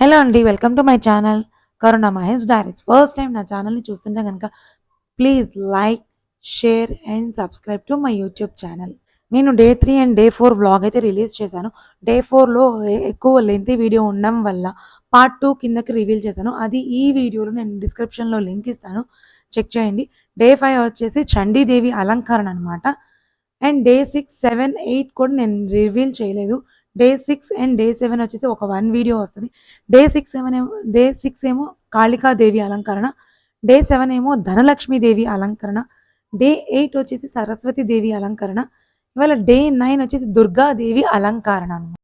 Hello అండి welcome to my channel. Karuna Mahesh diaries first time నా ఛానల్ని చూస్తుంటే కనుక please like share and subscribe to my YouTube channel నేను day three and day four vlog అయితే release చేశాను. Day ఫోర్లో ఎక్కువ లెంతీ వీడియో ఉండడం వల్ల పార్ట్ టూ కిందకి రివీల్ చేశాను. అది ఈ వీడియోలో నేను డిస్క్రిప్షన్లో లింక్ ఇస్తాను. చెక్ చేయండి. డే ఫైవ్ వచ్చేసి చండీదేవి అలంకరణ అనమాట and day six seven eight కూడా నేను రివీల్ చేయలేదు. Day six and day seven వచ్చేసి ఒక వన్ వీడియో వస్తుంది. డే సిక్స్ సెవెన్ ఏమో డే సిక్స్ ఏమో కాళికాదేవి అలంకరణ. డే సెవెన్ ఏమో ధనలక్ష్మీదేవి అలంకరణ. డే ఎయిట్ వచ్చేసి సరస్వతి దేవి అలంకరణ. ఇవాళ డే నైన్ వచ్చేసి దుర్గాదేవి అలంకరణ. అనమాట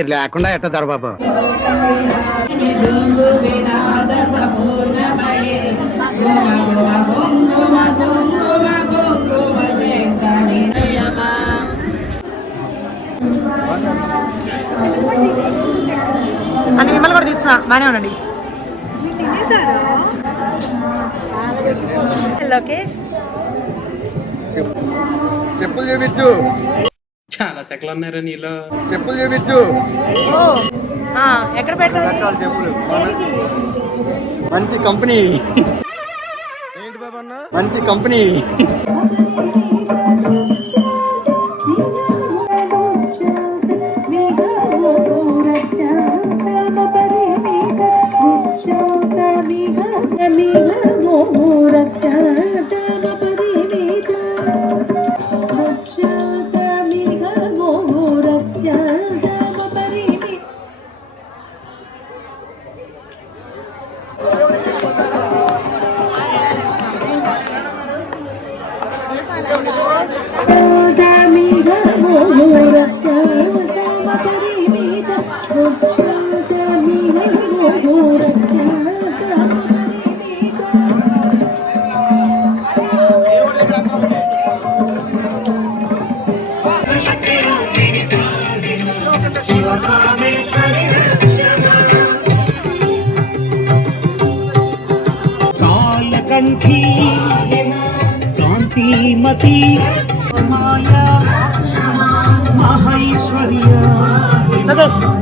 మీరు లేకుండా ఎట్ట దొరబాబు అంటే మిమ్మల్ని కూడా తీస్తున్నా బాగానే ఉండండి లోకేష్ చెప్పులు చూపించు చాలా సెకలు ఉన్నారా నీలో చెప్పులు చూపించు. ఎక్కడ పెట్టాలి? చెప్పులు. మంచి కంపెనీ. ఏంటి బాబు అన్న? మంచి కంపెనీ. కాలకంఠీ కాంతిమతి మాయా మహేశ్వర్య Yes.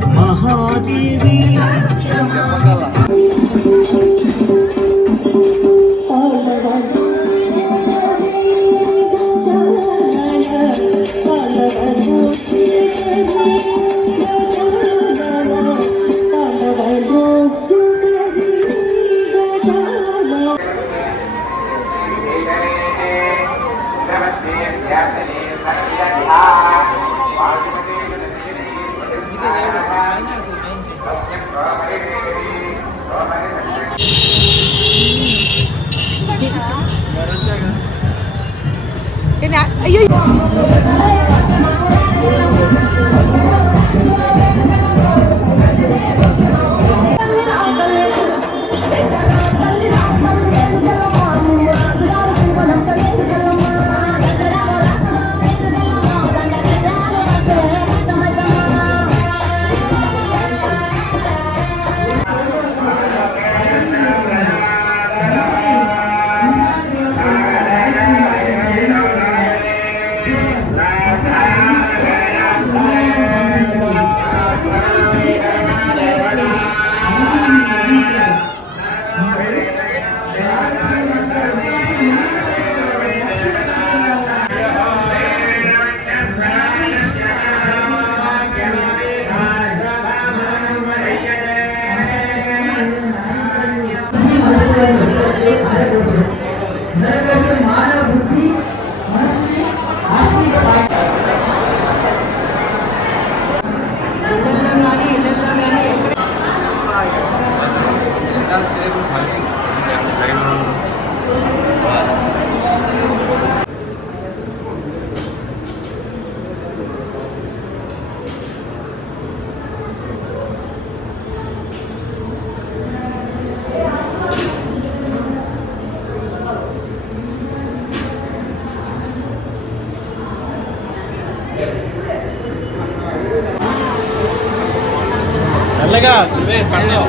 మెల్లగా నువ్వే పండు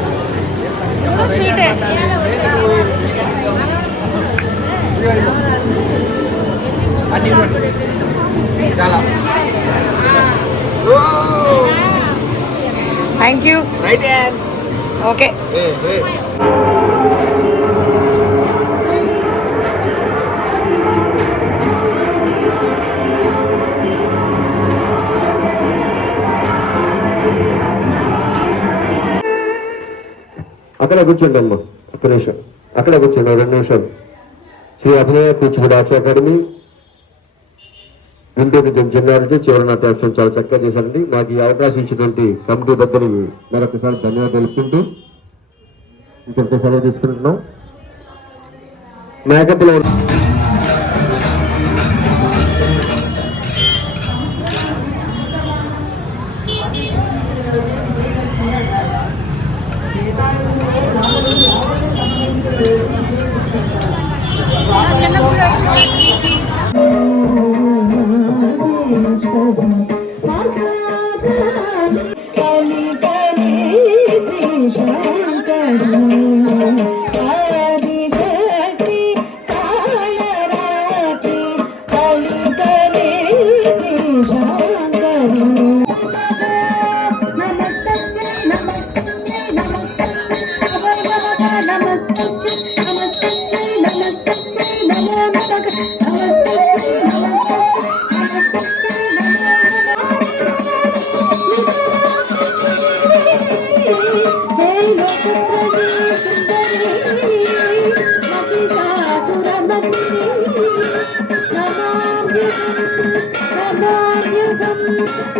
స్వీటే అన్ని చాలా థ్యాంక్ యూ రైట్ ఓకే అక్కడ కూర్చోండి అమ్మ. ఒక్క నిమిషం. అక్కడ కూర్చోండి రెండు నిమిషాలు. శ్రీ అభినయ కూచిపూడి ఆర్ట్స్ అకాడమీ గుంటూరు జనరల్కి చివరి నాట్యాక్షం చాలా చక్కగా చేశారండి. నాకు ఈ అవకాశం ఇచ్చినటువంటి కమిటీ దగ్గర మరొకసారి ధన్యవాదాలు తెలుపుకుంటూ ఇంకొకసారి తీసుకుంటున్నాం. మేకప్లో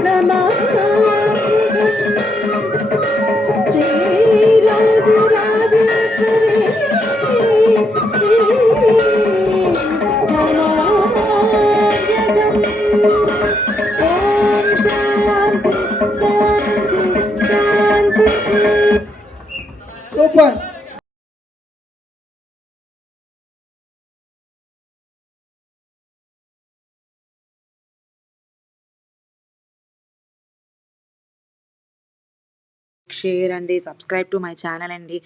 నమ. శ్రీ షేర్ అండి సబ్స్క్రైబ్ టు మై ఛానల్ అండి.